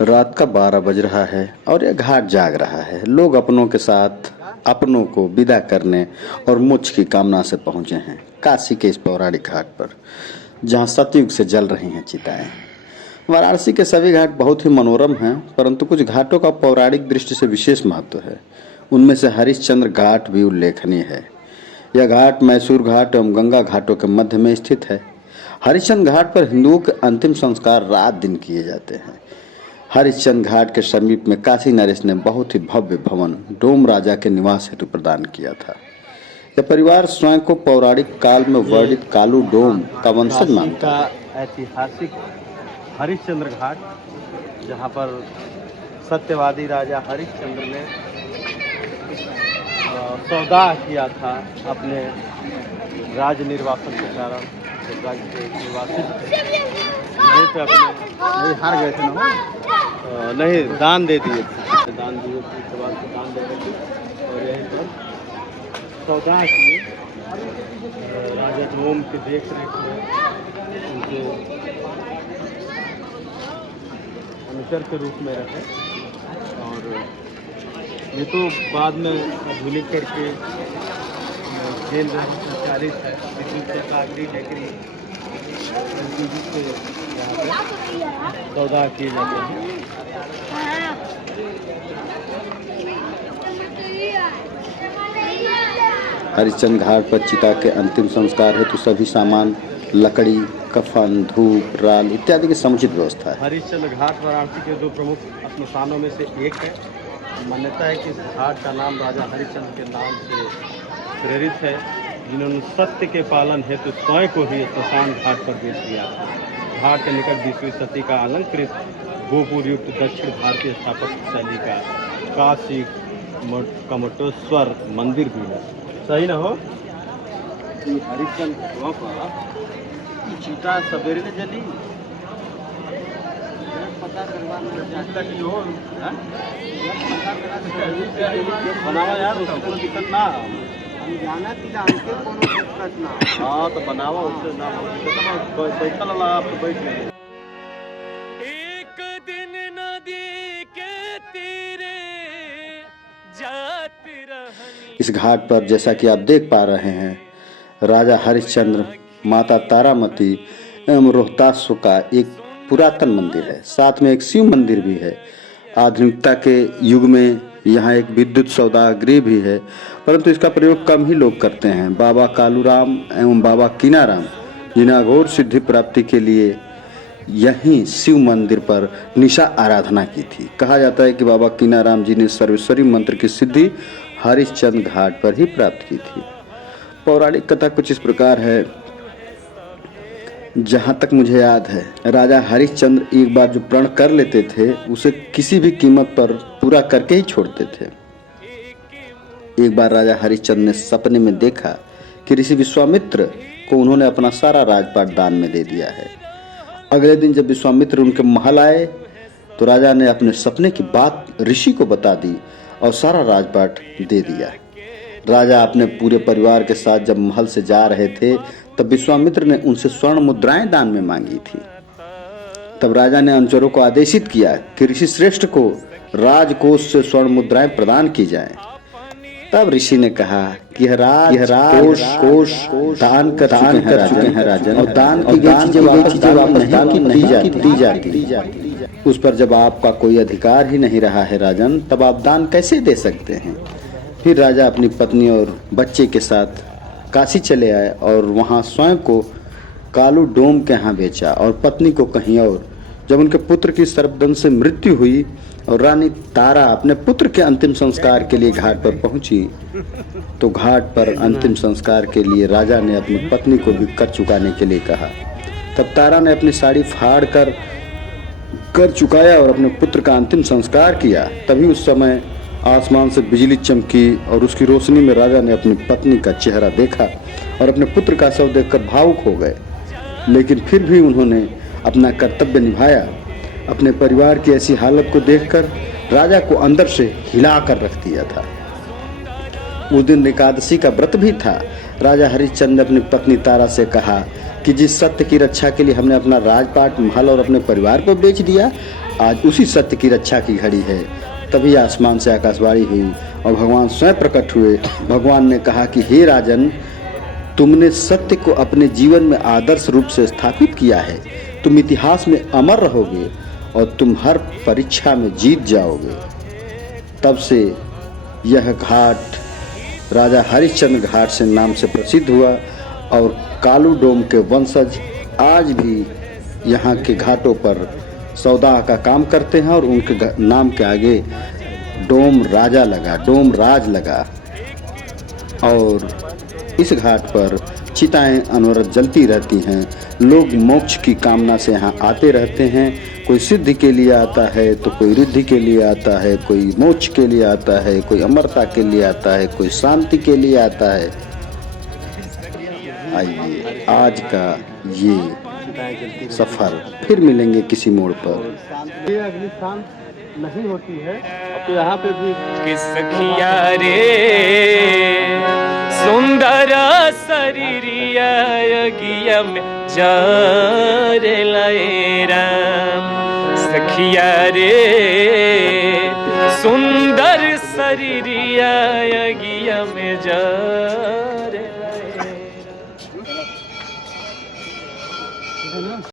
रात का 12 बज रहा है और यह घाट जाग रहा है। लोग अपनों के साथ अपनों को विदा करने और मोक्ष की कामना से पहुंचे हैं काशी के इस पौराणिक घाट पर, जहां सतयुग से जल रही हैं चिताएं। वाराणसी के सभी घाट बहुत ही मनोरम हैं, परंतु कुछ घाटों का पौराणिक दृष्टि से विशेष महत्व है। उनमें से हरिश्चंद्र घाट भी उल्लेखनीय है। यह घाट मैसूर घाट एवं गंगा घाटों के मध्य में स्थित है। हरिश्चंद्र घाट पर हिंदुओं के अंतिम संस्कार रात दिन किए जाते हैं। हरिश्चंद्र घाट के समीप में काशी नरेश ने बहुत ही भव्य भवन डोम राजा के निवास हेतु प्रदान किया था। यह परिवार स्वयं को पौराणिक काल में वर्णित कालू डोम का वंशज मानता है। ऐतिहासिक हरिश्चंद्र घाट, जहाँ पर सत्यवादी राजा हरिश्चंद्र ने सौदा किया था अपने राज निर्वासन के कारण। राज्य के निवासी नहीं तो अपने हार गए थे ना, नहीं दान दे दिए थे, दान दिए थे, उसके बाद दान दे रहे थे और यहीं पर सौदा किए। राजा डोम के देख रेख में उनके अनुचर के रूप में रहे और ये तो बाद में आधुनिक करके जेल संचालित है, लेकिन सरकारी नौकरी से यहाँ पे सौदा किए जाते हैं। हरिश्चंद्र घाट पर चिता के अंतिम संस्कार हेतु सभी सामान, लकड़ी, कफन, धूप, राल इत्यादि की समुचित व्यवस्था है। हरिश्चंद्र घाट वाराणसी के दो प्रमुख स्मशानों में से एक है। मान्यता है कि इस घाट का नाम राजा हरिश्चंद्र के नाम से प्रेरित है, जिन्होंने सत्य के पालन हेतु स्वयं को ही स्मशान घाट पर बेच दिया। घाट के निकट 20वीं सदी का अलंकृत गोपुर युक्त दक्षिण भारतीय स्थापत्य शैली का काशी कमटेश्वर मंदिर भी है। सही ना हो? हरिश्चंद्र चिता सवेरे में जली पता बनावा यार, उससे कोई दिक्कत ना, हम जाना हमके कोनो दिक्कत ना। हाँ तो बनावा, उससे ना बैठल वाला आप बैठ गए। एक दिन नदी के तीरे जात रहनी। इस घाट पर जैसा कि आप देख पा रहे हैं, राजा हरिश्चंद्र, माता तारामती एवं रोहतासु का एक पुरातन मंदिर है। साथ में एक शिव मंदिर भी है। आधुनिकता के युग में यहाँ एक विद्युत सौदागृह भी है, परंतु इसका प्रयोग कम ही लोग करते हैं। बाबा कालूराम एवं बाबा कीनाराम, जिन्हें अघोर सिद्धि प्राप्ति के लिए यहीं शिव मंदिर पर निशा आराधना की थी। कहा जाता है कि बाबा कीनाराम जी ने सर्वेश्वरी मंत्र की सिद्धि हरिश्चंद्र घाट पर ही प्राप्त की थी। पौराणिक कथा कुछ इस प्रकार है। जहाँ तक मुझे याद है, राजा हरिश्चंद्र एक बार जो प्रण कर लेते थे उसे किसी भी कीमत पर पूरा करके ही छोड़ते थे। एक बार राजा हरिश्चंद्र ने सपने में देखा कि ऋषि विश्वामित्र को उन्होंने अपना सारा राजपाट दान में दे दिया है। अगले दिन जब विश्वामित्र उनके महल आए तो राजा ने अपने सपने की बात ऋषि को बता दी और सारा राजपाट दे दिया। राजा अपने पूरे परिवार के साथ जब महल से जा रहे थे तब विश्वामित्र ने उनसे स्वर्ण मुद्राएं दान में मांगी थी। तब राजा ने अनुचरों को आदेशित किया कि ऋषि श्रेष्ठ को राजकोष से स्वर्ण मुद्राएं प्रदान की जाएं। तब ऋषि ने कहा कि यह राजकोष दान कर चुके हैं राजन, और दान की गई चीजें वापस नहीं दी जाती। उस पर जब आपका कोई अधिकार ही नहीं रहा है राजन, तब आप दान कैसे दे सकते हैं? फिर राजा अपनी पत्नी और बच्चे के साथ काशी चले आए और वहां स्वयं को कालू डोम के यहाँ बेचा और पत्नी को कहीं और। जब उनके पुत्र की सर्पदंश से मृत्यु हुई और रानी तारा अपने पुत्र के अंतिम संस्कार के लिए घाट पर पहुंची, तो घाट पर अंतिम संस्कार के लिए राजा ने अपनी पत्नी को भी कर चुकाने के लिए कहा। तब तारा ने अपनी साड़ी फाड़ कर चुकाया और अपने पुत्र का अंतिम संस्कार किया। तभी उस समय आसमान से बिजली चमकी और उसकी रोशनी में राजा ने अपनी पत्नी का चेहरा देखा और अपने पुत्र का शव देखकर भावुक हो गए। लेकिन फिर भी उन्होंने अपना कर्तव्य निभाया। अपने परिवार की ऐसी हालत को देखकर राजा को अंदर से हिला कर रख दिया था। उस दिन एकादशी का व्रत भी था। राजा हरिश्चंद्र ने अपनी पत्नी तारा से कहा कि जिस सत्य की रक्षा के लिए हमने अपना राजपाट, महल और अपने परिवार को बेच दिया, आज उसी सत्य की रक्षा की घड़ी है। तभी आसमान से आकाशवाणी हुई और भगवान स्वयं प्रकट हुए। भगवान ने कहा कि हे राजन, तुमने सत्य को अपने जीवन में आदर्श रूप से स्थापित किया है। तुम इतिहास में अमर रहोगे और तुम हर परीक्षा में जीत जाओगे। तब से यह घाट राजा हरिश्चंद्र घाट से नाम से प्रसिद्ध हुआ और कालू डोम के वंशज आज भी यहाँ के घाटों पर सौदा का काम करते हैं और उनके नाम के आगे डोम राजा लगा, डोम राज लगा। और इस घाट पर चिताएं अनवरत जलती रहती हैं। लोग मोक्ष की कामना से यहाँ आते रहते हैं। कोई सिद्धि के लिए आता है तो कोई रिद्धि के लिए आता है, कोई मोक्ष के लिए आता है, कोई अमरता के लिए आता है, कोई शांति के लिए आता है। आइए आज का ये सफ़र फिर मिलेंगे किसी मोड़ पर। ये अग्नि शांत नहीं होती है। अब तो यहाँ पे भी कि सखिया रे सुंदर शरीरिया यज्ञ में जार लाए राम। सखिया रे सुंदर शरीरिया यज्ञ में जार